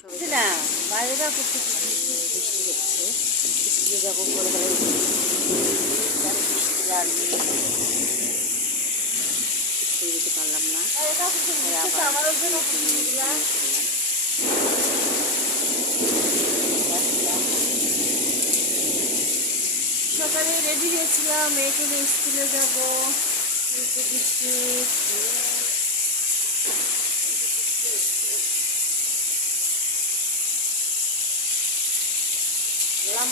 সবাই না বাইরে যা করতে বৃষ্টি হচ্ছে, স্কুলে যাবো ভোরবেলায় বৃষ্টি আর স্কুলে যেতে পারলাম না। সকালে রেডি হয়েছিলাম মেয়েকে নিয়ে স্কুলে যাবো, কিন্তু বৃষ্টি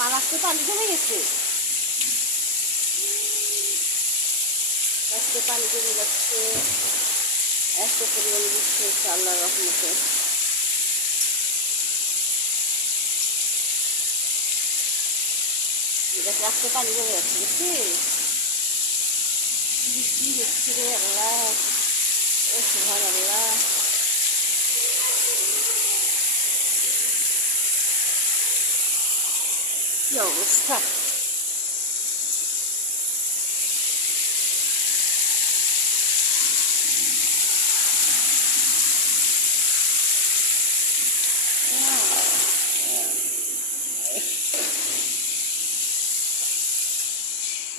মারাতে পানি জমে গেছে, আজকে পানি জমে যাচ্ছে, এত পরিমাণে বৃষ্টি হচ্ছে আল্লাহর রহমতে। রাস্তায় পানি জমে যাচ্ছে, বুঝছি বৃষ্টি হচ্ছে রে আল্লাহ, ও সুবহানাল্লাহ। কি অবস্থা,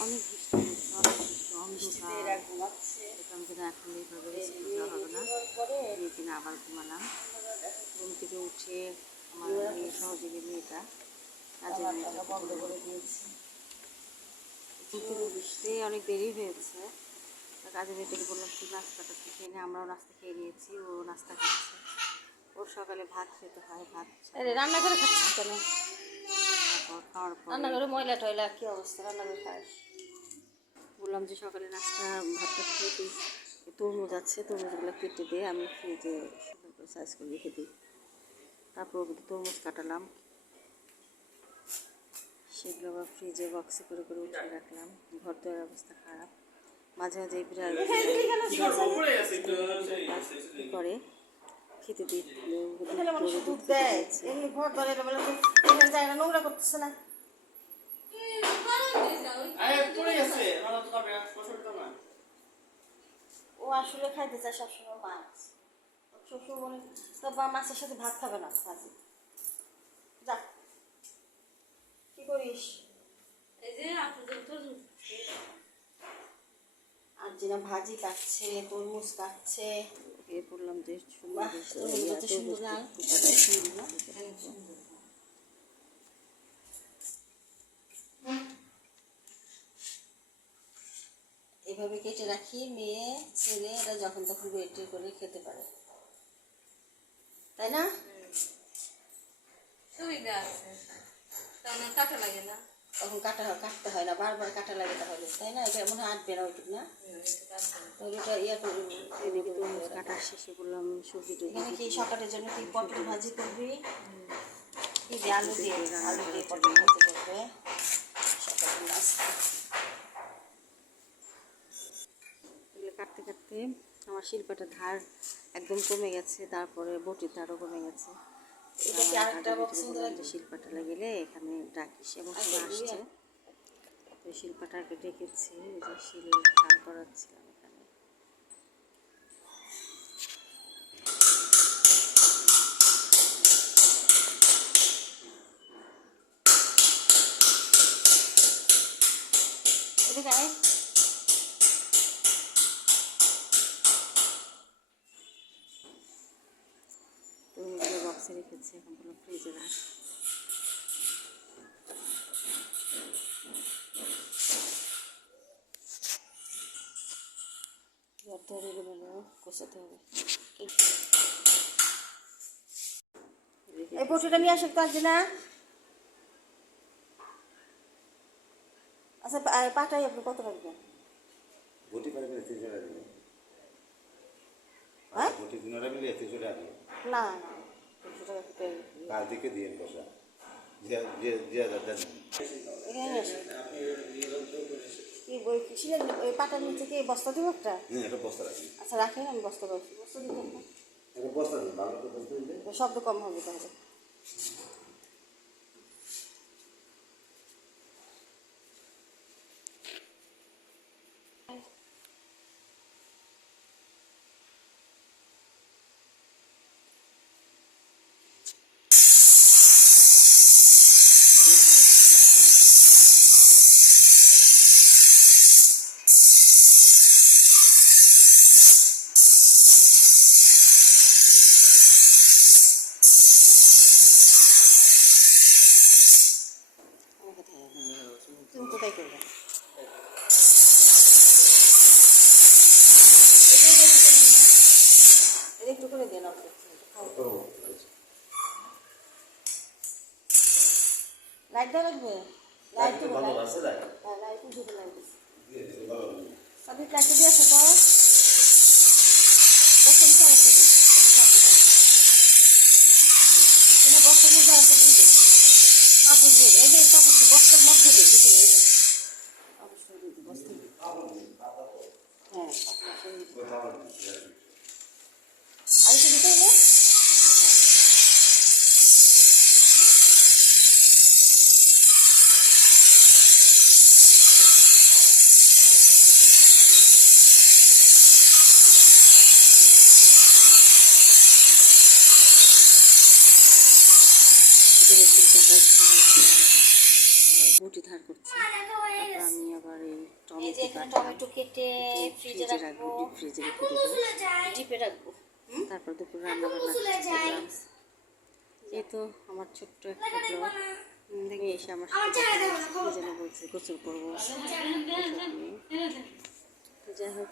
অনেক বৃষ্টি হচ্ছে, অনেক বৃষ্টি, অন্ধকার। দেখলাম যে না এখন এইভাবে স্কুল যাওয়া হবে না, দিয়ে কিনা আবার ঘুমালাম। ঘুম থেকে উঠে আমার মেয়ে সহযোগী মেয়েটা কাজের মেয়েটা বন্ধ করে দিয়েছে, ঘুম থেকে বৃষ্টি অনেক দেরি হয়েছে। কাজের মেয়েটাকে বললাম তুই নাস্তাটা খেয়ে নে, আমরাও নাস্তা খেয়ে নিয়েছি, ও নাস্তা খাচ্ছে। ওর সকালে ভাত খেতে হয়, ভাত রান্না করে খাচ্ছিস কেন? খাওয়ার পর রান্না করে ময়লা টয়লা কি অবস্থা, রান্না করে খাস। বললাম যে সকালে নাস্তা ভাতটা খেয়ে তুই তরমুজ আছে, তরমুজগুলো কেটে দিয়ে আমি ফ্রিজে সুন্দর করে সাইজ করে রেখে দিই। তারপর তরমুজ কাটালাম, সেগুলো আবার ফ্রিজে বক্সে করে করে উঠিয়ে রাখলাম। ঘর দেওয়ার অবস্থা খারাপ, মাঝে মাঝে বিড়াল করে খেতে দিই, নোংরা করতেছে না। ও আসলে খাইতে চায় সবসময় মাছ, শ্বশুর মনে তো মাছের সাথে ভাত খাবে না, ভাজি যা কি করিস। আর যেটা ভাজি কাটছে, তরমুজ কাটছে, বললাম যে এভাবে কেটে রাখি, মেয়ে ছেলে এরা যখন তখন বেটে করে খেতে পারে, তাই না? সুবিধা আছে, কাটা লাগে না, তখন কাটতে হয় না, বারবার কাটা লাগে তাহলে, তাই না? এটা মনে হয় আটবে না ওইটুক না, তাহলে ওটা ইয়া করে কাটার শেষে বললাম সবজি এখানে কি সকালের জন্য কি পটল ভাজি করবি, কি আলু দিয়ে পটল ভাজি করবে সকালের নাস্তা। কাটতে কাটতে আমার শিল্পাটার ধার একদম কমে গেছে, তারপরে বটির ধারও কমে গেছে। শিল্পাটা লাগিয়ে এখানে ডাকিস এবং সবাই আসছে, তো শিল্পাটাকে ডেকেছি, যে শিল ধার করাচ্ছিলাম এখানে। তো এগুলো বক্সে রেখেছি, এখন বললাম ফ্রিজে রাখ। কোচাতে হবে, এই বটিটা নিয়ে আসে কাজ না। আচ্ছা পাটাই আপনি কত রাখবেন? বটি পারবেন 300 টাকা দিবেন। হ্যাঁ বটি 300 টাকা দিলে 300 টাকা দিবেন। না 300 টাকা দিতে কাল দিকে দিয়েন পয়সা, যে যে যে দাদা এখানে আসে কি বই ছিলেন ওই পাটার নিচে কি বস্তা দিব একটা? হ্যাঁ একটা বস্তা রাখি। আচ্ছা রাখেন, আমি বস্তা করছি, বস্তা দিতে একটা বস্তা দিন, ভালো করে বস্তা দিলে শব্দ কম হবে তাহলে। লাইট দেওয়া লাগবে, লাইট দেবো, লাইট দিতে লাগবে। আপনি লাইট দিয়ে আসো তো, বসে নিতে আসো তো, বস্তার মধ্যে আসো দিবে, কাপড় দেবে, এই যে কাপড় বস্তার মধ্যে দেবে, ভিতরে এই যে অবশ্যই দিবে বস্তা, হ্যাঁ আর একটু দিতে হলে বটি ধার করছে। তারপর আমি আবার এই টমেটো কেটে ফ্রিজে রাখবো, ডিপ ফ্রিজে রেখে দেবো, ডিপে রাখবো। তারপর দুপুরে রান্না বান্না করলাম। এই তো আমার ছোট্ট একটা ব্লগ। দেখে এসে আমার সাথে যেন বলছে গোসল করবো, তো যাই হোক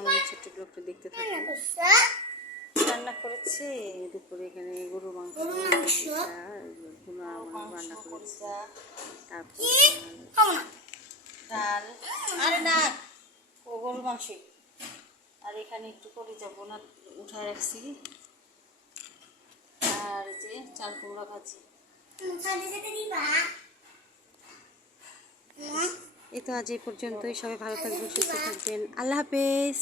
আমার ছোট্ট ব্লগটা দেখতে থাকি। রান্না করেছি দুপুরে এখানে গরুর মাংস রান্না করেছি, তারপর ডাল, আরে না ও গরুর মাংস, আর এখানে একটু করে যাবো না উঠায় রাখছি, আর যে চাল কুমড়া ভাজি। এই তো আজ এই পর্যন্তই, সবাই ভালো থাকবেন, সুস্থ থাকবেন, আল্লাহ হাফেজ।